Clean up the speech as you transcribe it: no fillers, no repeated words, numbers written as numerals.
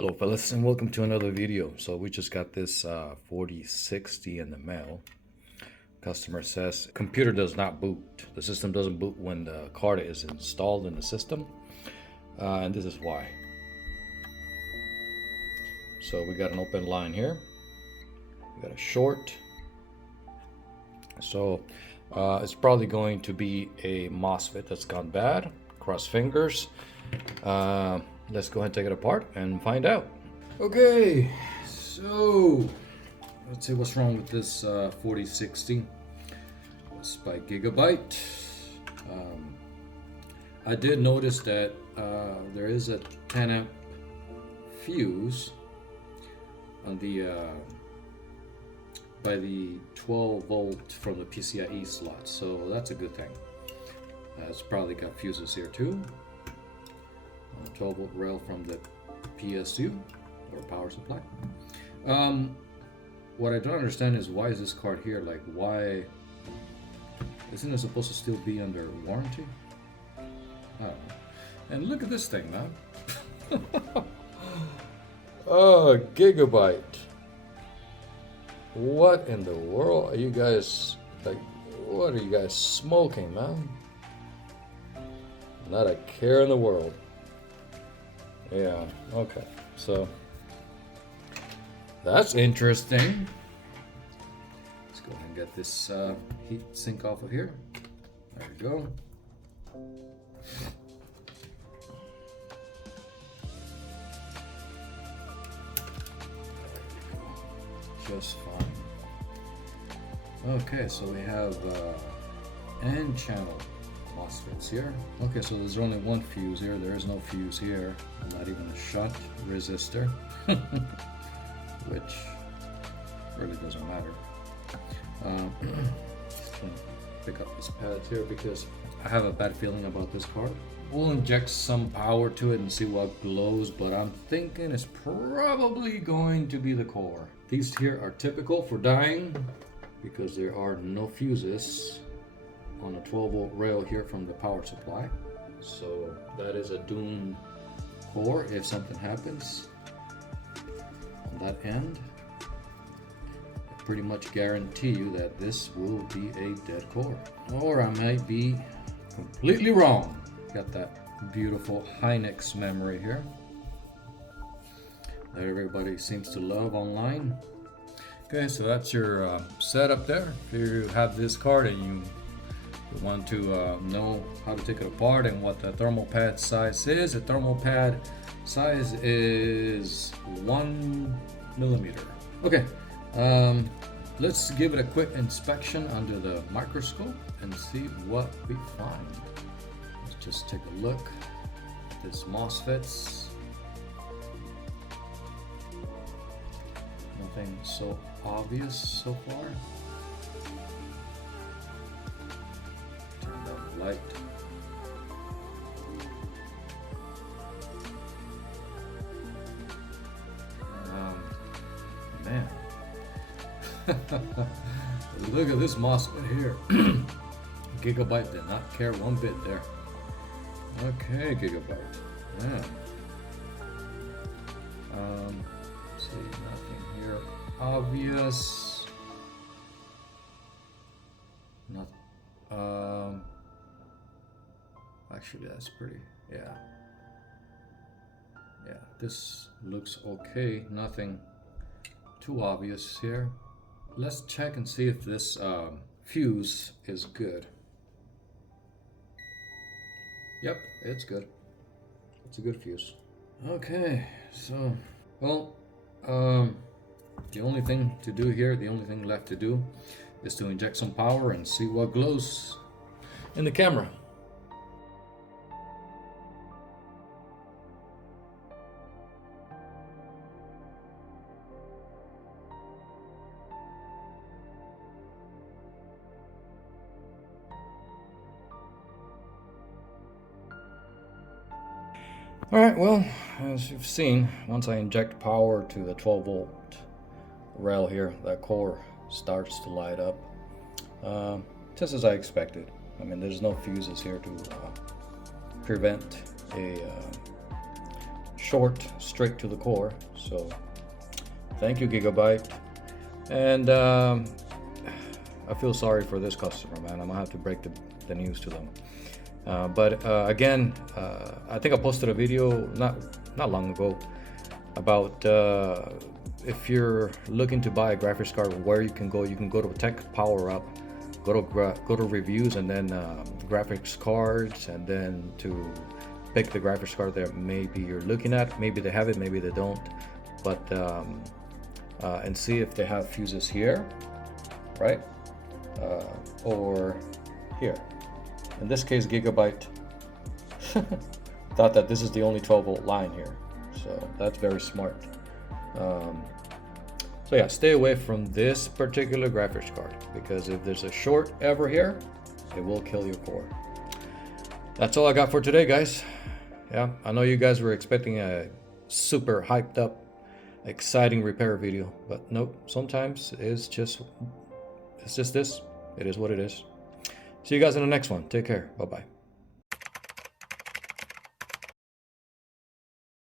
Hello fellas and welcome to another video. So we just got this 4060 in the mail. Customer says computer does not boot. The system doesn't boot when the card is installed in the system, and this is why. So we got an open line here, we got a short, so it's probably going to be a MOSFET that's gone bad. Cross fingers. Let's go ahead and take it apart and find out. Okay, so let's see what's wrong with this 4060. It's by Gigabyte. I did notice that there is a 10 amp fuse on the by the 12 volt from the PCIe slot, so that's a good thing. It's probably got fuses here too. 12 volt rail from the PSU or power supply. What I don't understand is why is this card here? Like, why isn't it supposed to still be under warranty? I don't know. And look at this thing, man. Oh, Gigabyte. What in the world are you guys, like, what are you guys smoking, man? Not a care in the world. Yeah, okay, so that's interesting. Let's go ahead and get this heat sink off of here. There we go. Just fine. Okay, so we have N channel MOSFETs here. Okay, so there's only one fuse here. There is no fuse here. Not even a shunt resistor, which really doesn't matter. Pick up this pad here because I have a bad feeling about this card. We'll inject some power to it and see what glows, but I'm thinking it's probably going to be the core. These here are typical for dying because there are no fuses on a 12 volt rail here from the power supply. So that is a doomed core if something happens on that end. I pretty much guarantee you that this will be a dead core. Or I might be completely wrong. Got that beautiful Hynix memory here that everybody seems to love online. Okay, so that's your setup there. If you have this card and you want to know how to take it apart and what the thermal pad size is. The thermal pad size is 1 millimeter. Okay, let's give it a quick inspection under the microscope and see what we find. Let's just take a look at this MOSFETs. Nothing so obvious so far. Light. Man. Look at this MOSFET here. Gigabyte did not care one bit there. Okay, Gigabyte. Yeah. See, nothing here obvious. Not. Actually, that's pretty, yeah, this looks okay, nothing too obvious here. Let's check and see if this fuse is good. Yep, it's good. It's a good fuse. Okay, so, well, the only thing to do here, the only thing left to do is to inject some power and see what glows in the camera. Alright, well, as you've seen, once I inject power to the 12 volt rail here, that core starts to light up. Just as I expected. I mean, there's no fuses here to prevent a short straight to the core. So thank you, Gigabyte. And I feel sorry for this customer, man. I'm gonna have to break the news to them. But again, I think I posted a video not long ago about if you're looking to buy a graphics card, where you can go. You can go to Tech Power Up, go to reviews, and then graphics cards, and then to pick the graphics card that maybe you're looking at. Maybe they have it, maybe they don't. But and see if they have fuses here, right? Or here. In this case, Gigabyte thought that this is the only 12-volt line here, so that's very smart. So yeah, stay away from this particular graphics card, because if there's a short ever here, it will kill your core. That's all I got for today, guys. Yeah, I know you guys were expecting a super hyped up, exciting repair video, but nope, sometimes it's just this. It is what it is. See you guys in the next one. Take care. Bye-bye.